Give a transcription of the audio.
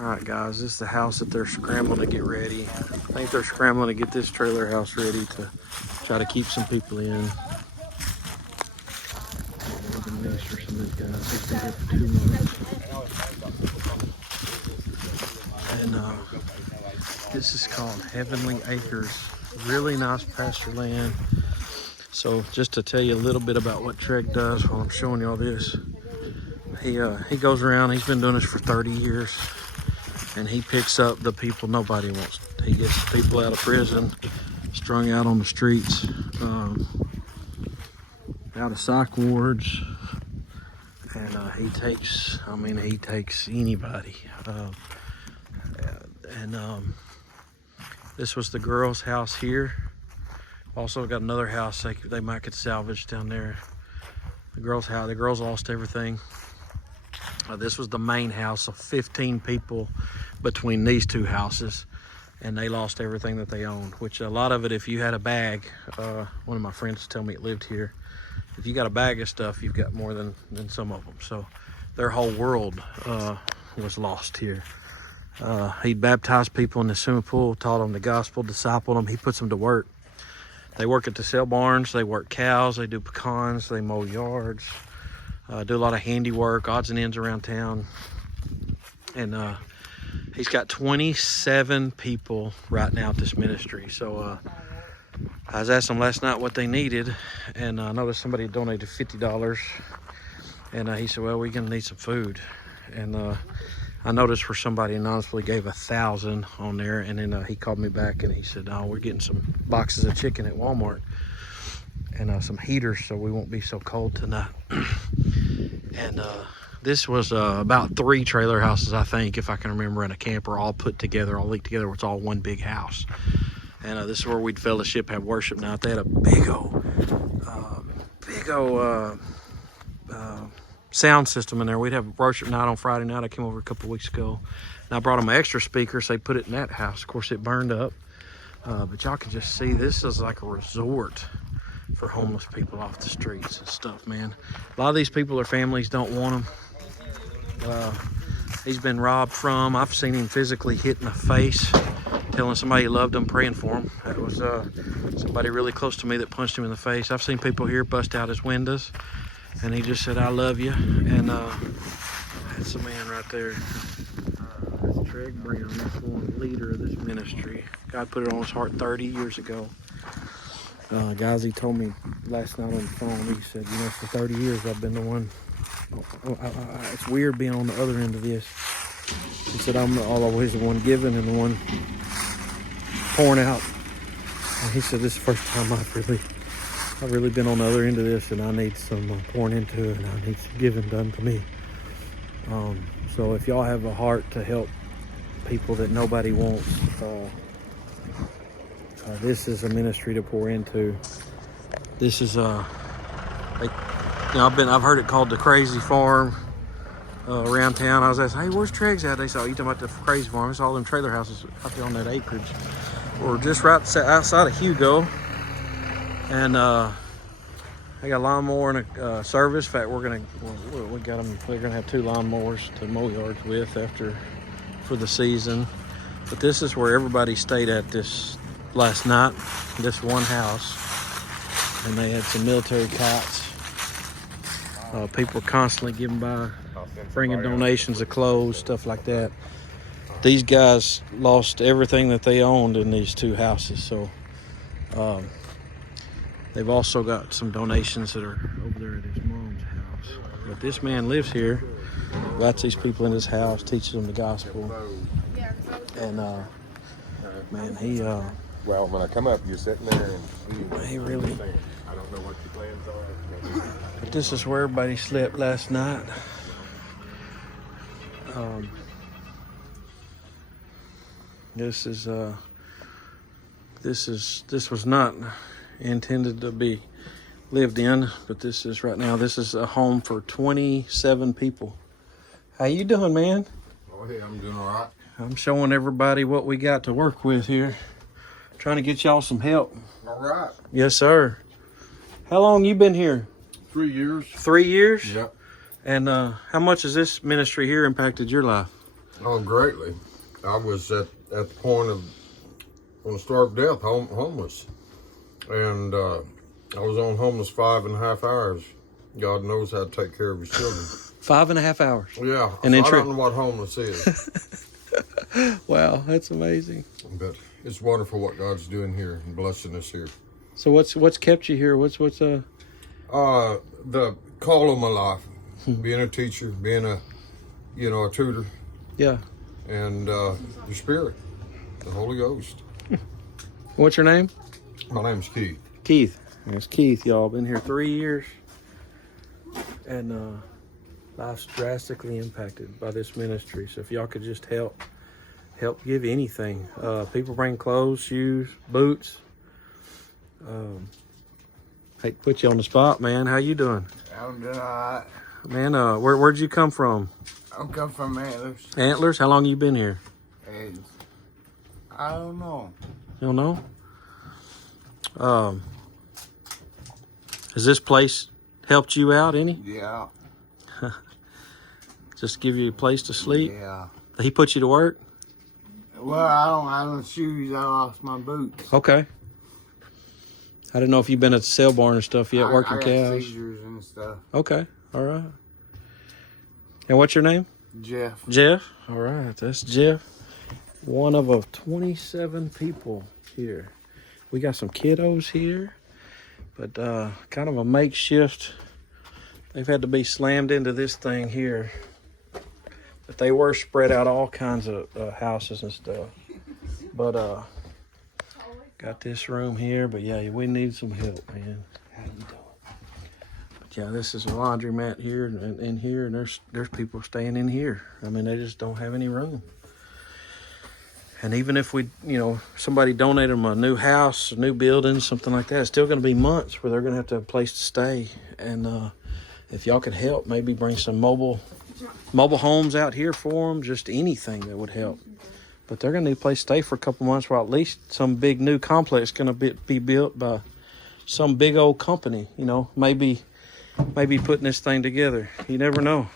Alright guys, this is the house that they're scrambling to get ready. I think they're scrambling to get this trailer house ready to try to keep some people in. We're gonna minister some of these guys. He's been here for 2 months. And this is called Heavenly Acres. Really nice pasture land. So just to tell you a little bit about what Treg does while I'm showing y'all this. He goes around, he's been doing this for 30 years. And he picks up the people nobody wants. He gets people out of prison, strung out on the streets, out of psych wards, and he takes anybody. This was the girls' house here. Also got another house they might get salvaged down there. The girls' house. The girls lost everything. This was the main house of 15 people between these two houses, and they lost everything that they owned, which a lot of it, if you had a bag, one of my friends told me it lived here, if you got a bag of stuff, you've got more than some of them. So their whole world was lost here. He'd baptized people in the swimming pool, taught them the gospel, discipled them. He puts them to work. They work at the sale barns, they work cows, they do pecans, they mow yards, do a lot of handiwork, odds and ends around town. And he's got 27 people right now at this ministry. So I was asking him last night what they needed, and I noticed somebody donated $50. And he said, well, we're gonna need some food. And I noticed where somebody anonymously gave 1,000 on there, and then he called me back and he said, oh, we're getting some boxes of chicken at Walmart and some heaters so we won't be so cold tonight. And this was about 3 trailer houses, I think, if I can remember, and a camper all put together, all linked together. It's all one big house. And this is where we'd fellowship, have worship night. They had a big old sound system in there. We'd have worship night on Friday night. I came over a couple weeks ago, and I brought them extra speakers. They put it in that house. Of course, it burned up. But y'all can just see this is like a resort for homeless people off the streets and stuff, man. A lot of these people, their families don't want them. He's been robbed from. I've seen him physically hit in the face, telling somebody he loved them, praying for him. That was somebody really close to me that punched him in the face. I've seen people here bust out his windows, and he just said, I love you. And that's the man right there. That's Treg Brown. That's one leader of this ministry. God put it on his heart 30 years ago. Guys, he told me last night on the phone, he said, you know, for 30 years I've been the one. It's weird being on the other end of this. He said, I'm always the one giving and the one pouring out. And he said, this is the first time I've really been on the other end of this, and I need some pouring into it, and I need some giving done to me. So if y'all have a heart to help people that nobody wants, this is a ministry to pour into. This is I've heard it called the Crazy Farm around town. I was asking, hey, where's Treg's at? They said, oh, you talking about the Crazy Farm? It's all them trailer houses out there on that acreage. We're just right outside of Hugo, and I got a lawnmower and a service. In fact, they're gonna have 2 lawnmowers to mow yards with for the season. But this is where everybody stayed at this last night, this one house, and they had some military cots. People were constantly giving by, bringing donations of clothes, stuff like that. These guys lost everything that they owned in these 2 houses, so they've also got some donations that are over there at his mom's house. But this man lives here, invites these people in his house, teaches them the gospel, and man, he well, when I come up, you're sitting there and he really. I don't know what your plans are. But this is where everybody slept last night. This was not intended to be lived in, but this is right now. This is a home for 27 people. How you doing, man? Oh, hey, I'm doing all right. I'm showing everybody what we got to work with here. Trying to get y'all some help. All right. Yes, sir. How long you been here? 3 years. 3 years? Yep. And how much has this ministry here impacted your life? Oh, greatly. I was at the point of on the start of death, homeless, and I was on homeless 5.5 hours. God knows how to take care of his children. 5.5 hours. Yeah, And then I don't know what homeless is, Wow, that's amazing. but it's wonderful what God's doing here and blessing us here. So what's kept you here? What's The call of my life, being a teacher, being a tutor, yeah. and the Spirit, the Holy Ghost. What's your name? My name's Keith. Keith. It's Keith, y'all. Been here 3 years, and life's drastically impacted by this ministry. So if y'all could just help give anything. People bring clothes, shoes, boots. Hate to put you on the spot, man. How you doing? I'm doing alright. Man, where'd you come from? I come from Antlers. Antlers? How long you been here? And I don't know. You don't know? Has this place helped you out any? Yeah. Just give you a place to sleep? Yeah. He put you to work? Well, I don't have no shoes. I lost my boots. Okay. I didn't know if you've been at the sale barn and stuff yet, working I got cows. seizures and stuff. Okay. All right. And what's your name? Jeff. Jeff. All right. That's Jeff. One of 27 people here. We got some kiddos here, but kind of a makeshift. They've had to be slammed into this thing here. But they were spread out all kinds of houses and stuff. But got this room here. But yeah, we need some help, man. How you doing? But yeah, this is a laundromat here and in here, and there's people staying in here. I mean, they just don't have any room. And even if we, somebody donated them a new house, a new building, something like that, it's still going to be months where they're going to have a place to stay. And if y'all could help, maybe bring some mobile homes out here for them, just anything that would help. But they're going to need a place to stay for a couple months while at least some big new complex is going to be built by some big old company, maybe putting this thing together. You never know.